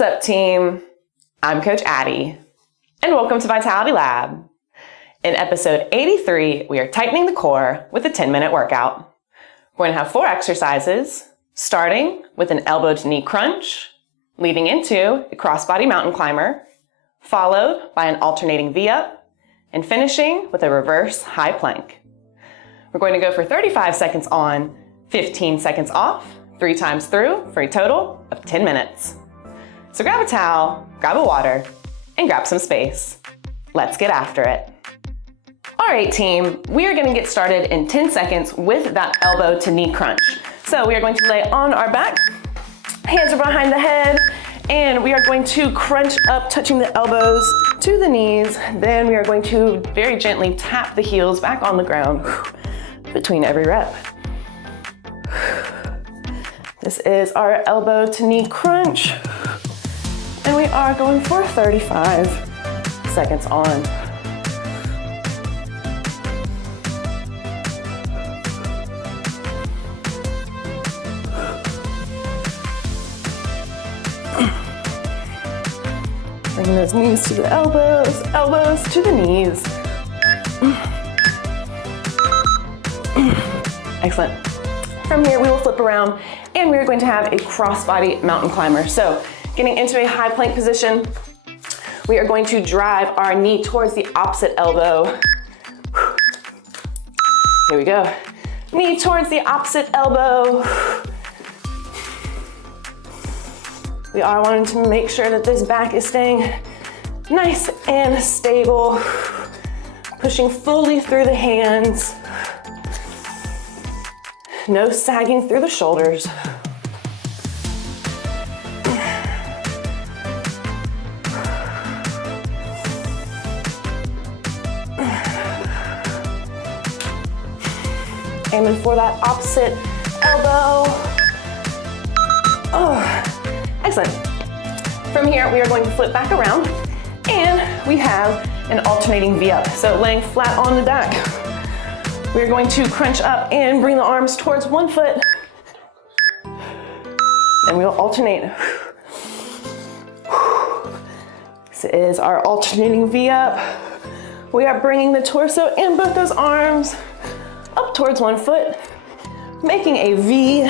What's up, team? I'm Coach Addie, and welcome to Vitality Lab. In episode 83, we are tightening the core with a 10-minute workout. We're going to have 4 exercises, starting with an elbow to knee crunch, leading into a crossbody mountain climber, followed by an alternating V-up, and finishing with a reverse high plank. We're going to go for 35 seconds on, 15 seconds off, 3 times through for a total of 10 minutes. So grab a towel, grab a water, and grab some space. Let's get after it. All right, team, we are gonna get started in 10 seconds with that elbow to knee crunch. So we are going to lay on our back, hands are behind the head, and we are going to crunch up, touching the elbows to the knees. Then we are going to very gently tap the heels back on the ground between every rep. This is our elbow to knee crunch. And we are going for 35 seconds on. Bringing those knees to the elbows, elbows to the knees. Excellent. From here, we will flip around and we are going to have a crossbody mountain climber. So getting into a high plank position, we are going to drive our knee towards the opposite elbow. Here we go. Knee towards the opposite elbow. We are wanting to make sure that this back is staying nice and stable, pushing fully through the hands. No sagging through the shoulders. Aiming for that opposite elbow. Oh, excellent. From here, we are going to flip back around and we have an alternating V-up. So laying flat on the back. We're going to crunch up and bring the arms towards one foot. And we'll alternate. This is our alternating V-up. We are bringing the torso and both those arms up towards one foot, making a V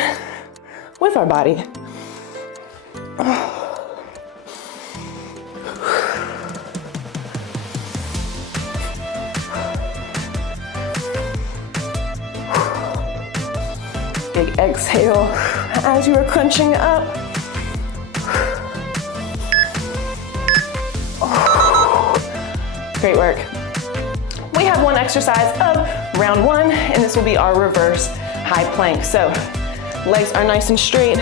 with our body. Big exhale as you are crunching up. Great work. We have one exercise of round 1, and this will be our reverse high plank. So legs are nice and straight,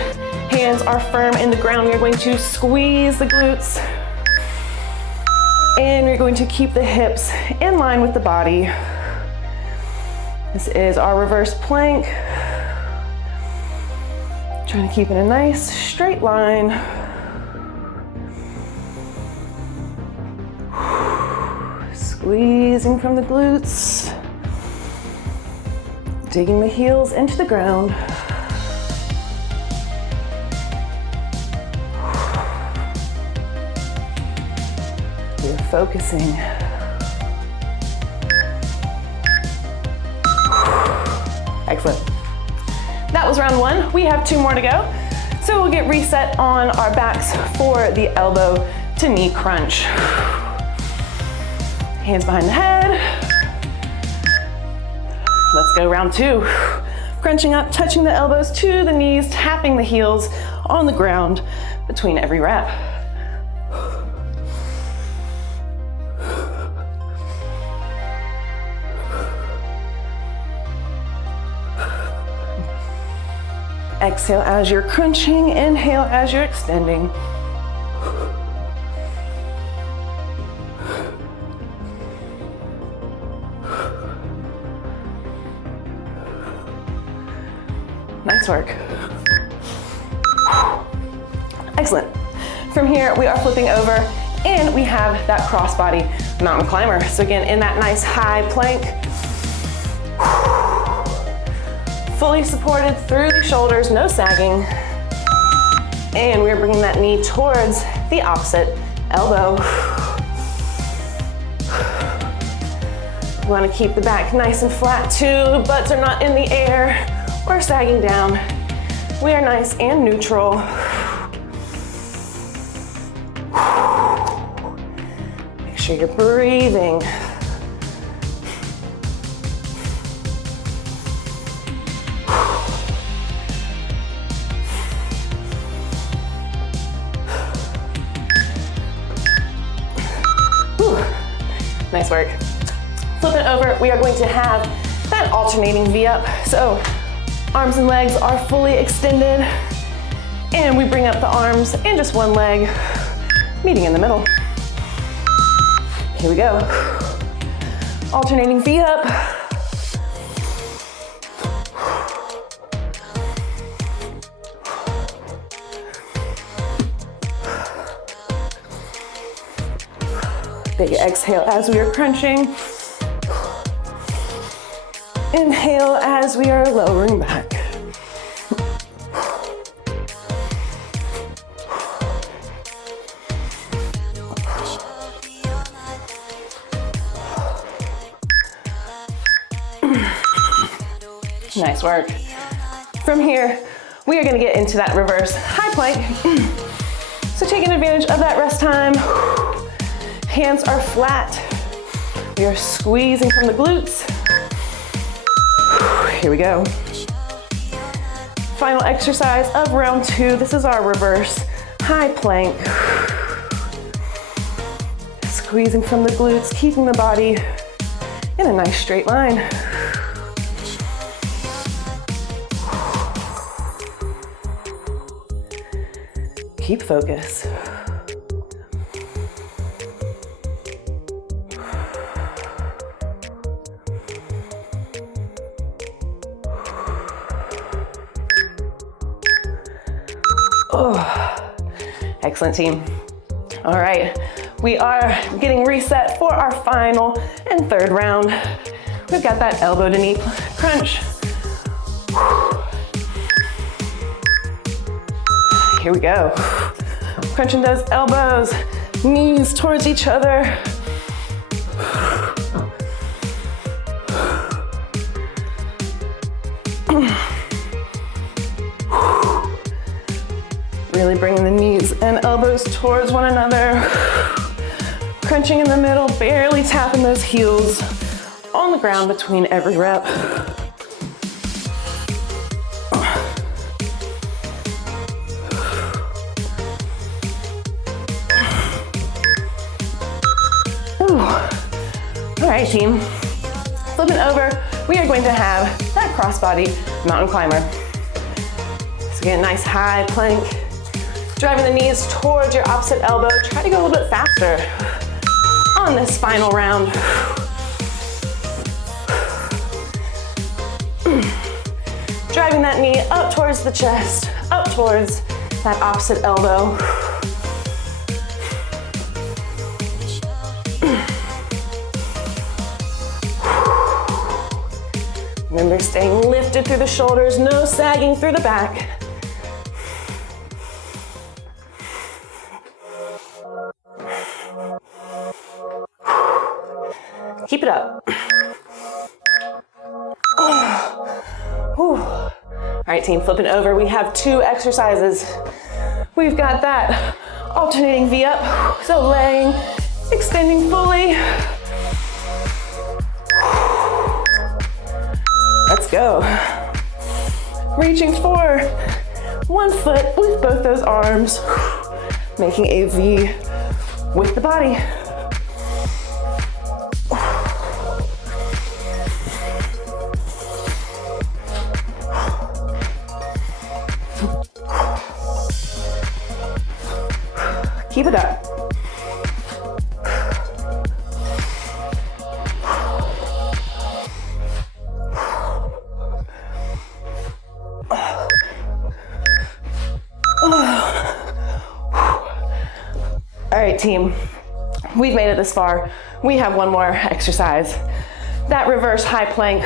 hands are firm in the ground. We're going to squeeze the glutes, and we're going to keep the hips in line with the body. This is our reverse plank. Trying to keep it a nice straight line. Squeezing from the glutes. Digging the heels into the ground. We're focusing. Excellent. That was round 1. We have 2 more to go. So we'll get reset on our backs for the elbow to knee crunch. Hands behind the head. Let's go round 2. Crunching up, touching the elbows to the knees, tapping the heels on the ground between every rep. Exhale as you're crunching, inhale as you're extending. Nice work. Excellent. From here, we are flipping over and we have that crossbody mountain climber. So again, in that nice high plank, fully supported through the shoulders, no sagging. And we're bringing that knee towards the opposite elbow. We want to keep the back nice and flat too. Butts are not in the air or sagging down. We are nice and neutral. Make sure you're breathing. Nice work. Flip it over, we are going to have that alternating V up. So arms and legs are fully extended, and we bring up the arms and just one leg, meeting in the middle. Here we go. Alternating V up. Big exhale as we are crunching. Inhale as we are lowering back. Nice work. From here, we are gonna get into that reverse high plank. So taking advantage of that rest time. Hands are flat. We are squeezing from the glutes. Here we go. Final exercise of round 2. This is our reverse high plank. Squeezing from the glutes, keeping the body in a nice straight line. Keep focus. Oh, excellent, team. All right, we are getting reset for our final and third round. We've got that elbow to knee crunch. Here we go. Crunching those elbows, knees towards each other. Really bringing the knees and elbows towards one another. Crunching in the middle, barely tapping those heels on the ground between every rep. All right, team. Flipping over, we are going to have that crossbody mountain climber. So get a nice high plank. Driving the knees towards your opposite elbow. Try to go a little bit faster on this final round. Driving that knee up towards the chest, up towards that opposite elbow. Remember, staying lifted through the shoulders, no sagging through the back. Keep it up. All right, team, flipping over. We have 2 exercises. We've got that alternating V up, so laying, extending fully. Let's go. Reaching for one foot with both those arms, making a V with the body. Keep it up. All right, team, we've made it this far. We have one more exercise. That reverse high plank.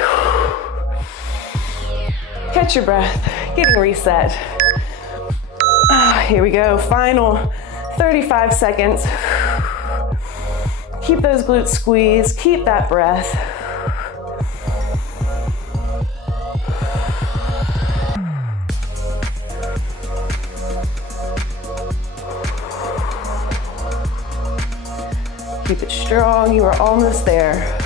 Catch your breath, getting reset. Here we go, final 35 seconds. Keep those glutes squeezed, keep that breath. Keep it strong, you are almost there.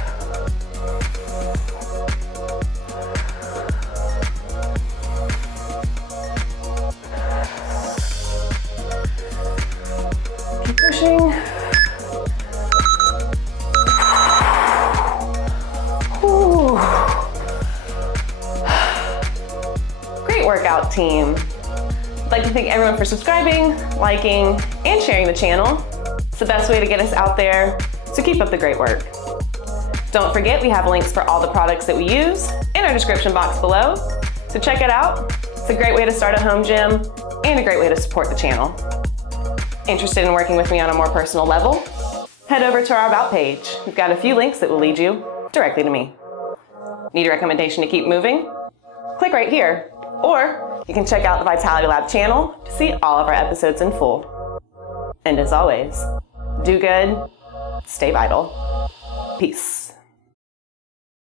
Keep pushing. Whew. Great workout, team. I'd like to thank everyone for subscribing, liking, and sharing the channel. It's the best way to get us out there, so keep up the great work. Don't forget we have links for all the products that we use in our description box below, so check it out. It's a great way to start a home gym and a great way to support the channel. Interested in working with me on a more personal level? Head over to our About page. We've got a few links that will lead you directly to me. Need a recommendation to keep moving? Click right here, or you can check out the Vitality Lab channel to see all of our episodes in full. And as always, do good, stay vital. Peace.